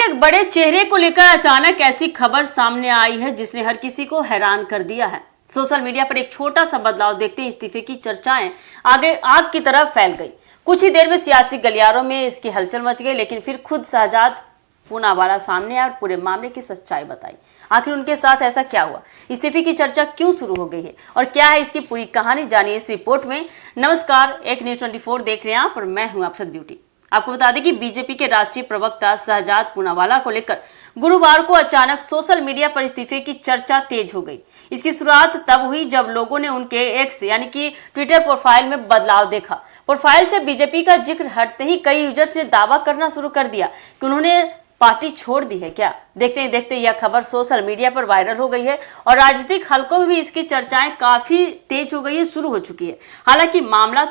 एक बड़े चेहरे को लेकर अचानक ऐसी खबर सामने आई है जिसने हर किसी को हैरान कर दिया है। सोशल मीडिया पर एक छोटा सा बदलाव देखते ही इस्तीफे की चर्चाएं आगे आग की तरह फैल गई। कुछ ही देर में सियासी गलियारों में इसकी हलचल मच गई, लेकिन फिर खुद शहजाद पूनावाला सामने आए और पूरे मामले की सच्चाई बताई। आखिर उनके साथ ऐसा क्या हुआ, इस्तीफे की चर्चा क्यों शुरू हो गई है और क्या है इसकी पूरी कहानी, जानिए इस रिपोर्ट में। नमस्कार, एक न्यूज़ 24 देख रहे हैं आप और मैं हूं अक्षत ब्यूटी। आपको बता दें कि बीजेपी के राष्ट्रीय प्रवक्ता शहजाद पूनावाला को लेकर गुरुवार को अचानक सोशल मीडिया पर इस्तीफे की चर्चा तेज हो गई। इसकी शुरुआत तब हुई जब लोगों ने उनके एक्स यानी कि ट्विटर प्रोफाइल में बदलाव देखा। प्रोफाइल से बीजेपी का जिक्र हटते ही कई यूजर्स ने दावा करना शुरू कर दिया कि उन्होंने पार्टी छोड़ दी है क्या। देखते ही देखते यह खबर सोशल मीडिया पर वायरल हो गई है और राजनीतिक हलकों में भी इसकी चर्चाएं काफी तेज हो गई है, शुरू हो चुकी है। हालांकि मामला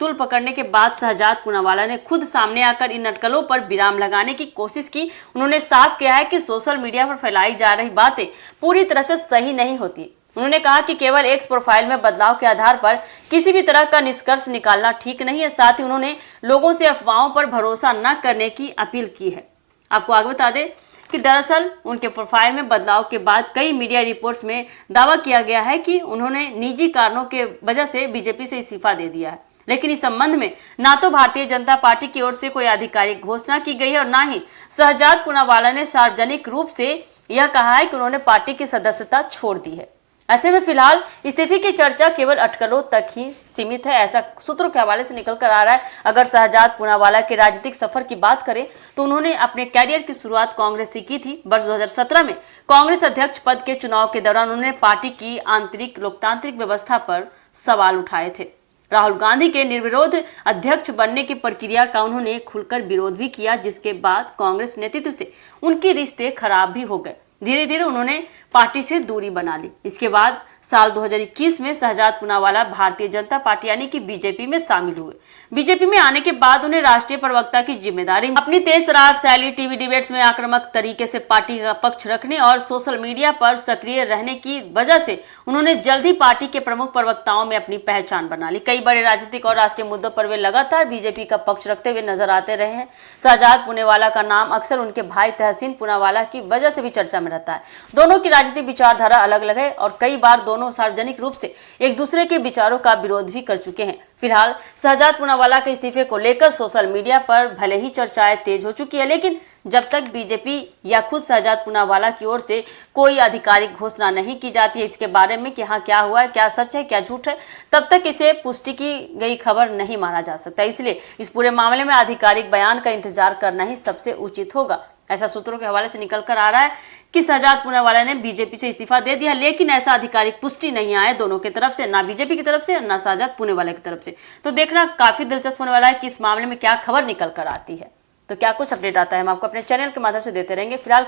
तुल पकड़ने के बाद शहजाद पूनावाला ने खुद सामने आकर इन अटकलों पर विराम लगाने की कोशिश की। उन्होंने साफ किया है कि सोशल मीडिया पर फैलाई जा रही बातें पूरी तरह से सही नहीं होती। उन्होंने कहा कि केवल एक्स प्रोफाइल में बदलाव के आधार पर किसी भी तरह का निष्कर्ष निकालना ठीक नहीं है। साथ ही उन्होंने लोगों से अफवाहों पर भरोसा न करने की अपील की है। आपको आगे बता दें कि दरअसल उनके प्रोफाइल में बदलाव के बाद कई मीडिया रिपोर्ट्स में दावा किया गया है कि उन्होंने निजी कारणों के वजह से बीजेपी से इस्तीफा दे दिया है, लेकिन इस संबंध में ना तो भारतीय जनता पार्टी की ओर से कोई आधिकारिक घोषणा की गई है और ना ही शहजाद पूनावाला ने सार्वजनिक रूप से यह कहा है कि उन्होंने पार्टी की सदस्यता छोड़ दी है। ऐसे में फिलहाल इस्तीफे की चर्चा केवल अटकलों तक ही सीमित है, ऐसा सूत्रों के हवाले से निकल कर आ रहा है। अगर शहजाद पूनावाला के राजनीतिक सफर की बात करें तो उन्होंने अपने कैरियर की शुरुआत कांग्रेस से की थी। वर्ष 2017 में कांग्रेस अध्यक्ष पद के चुनाव के दौरान उन्होंने पार्टी की आंतरिक लोकतांत्रिक व्यवस्था पर सवाल उठाए थे। राहुल गांधी के निर्विरोध अध्यक्ष बनने की प्रक्रिया का उन्होंने खुलकर विरोध भी किया, जिसके बाद कांग्रेस नेतृत्व से उनके रिश्ते खराब भी हो गए। धीरे धीरे उन्होंने पार्टी से दूरी बना ली। इसके बाद साल 2021 में शहजाद पूनावाला भारतीय जनता पार्टी यानी कि बीजेपी में शामिल हुए। बीजेपी में आने के बाद उन्हें राष्ट्रीय प्रवक्ता की जिम्मेदारी, अपनी तेज तर्रार शैली, टीवी डिबेट्स में आक्रामक तरीके से पार्टी का पक्ष रखने और सोशल मीडिया पर सक्रिय रहने की वजह से उन्होंने जल्द ही पार्टी के प्रमुख प्रवक्ताओं में अपनी पहचान बना ली। कई बड़े राजनीतिक और राष्ट्रीय मुद्दों पर वे लगातार बीजेपी का पक्ष रखते हुए नजर आते रहे हैं। शहजाद पूनावाला का नाम अक्सर उनके भाई तहसीन पूनावाला की वजह से भी चर्चा में रहता है। दोनों की राजनीतिक विचारधारा अलग अलग है और कई बार दोनों सार्वजनिक रूप से एक दूसरे के विचारों का विरोध भी कर चुके हैं। फिलहाल शहजाद पूनावाला के इस्तीफे को लेकर सोशल मीडिया पर भले ही चर्चाएं तेज हो चुकी है, लेकिन जब तक बीजेपी या खुद शहजाद पूनावाला की ओर से कोई आधिकारिक घोषणा नहीं की जाती है इसके बारे में कि हाँ क्या हुआ है, क्या सच है, क्या झूठ है, तब तक इसे पुष्टि की गई खबर नहीं माना जा सकता। इसलिए इस पूरे मामले में आधिकारिक बयान का इंतजार करना ही सबसे उचित होगा। ऐसा सूत्रों के हवाले से निकल कर आ रहा है कि शहजाद पूनावाला ने बीजेपी से इस्तीफा दे दिया, लेकिन ऐसा आधिकारिक पुष्टि नहीं आया दोनों की तरफ से, ना बीजेपी की तरफ से और ना शहजाद पूनावाला की तरफ से। तो देखना काफी दिलचस्प होने वाला है कि इस मामले में क्या खबर निकल कर आती है। तो क्या कुछ अपडेट आता है हम आपको अपने चैनल के माध्यम से देते रहेंगे। फिलहाल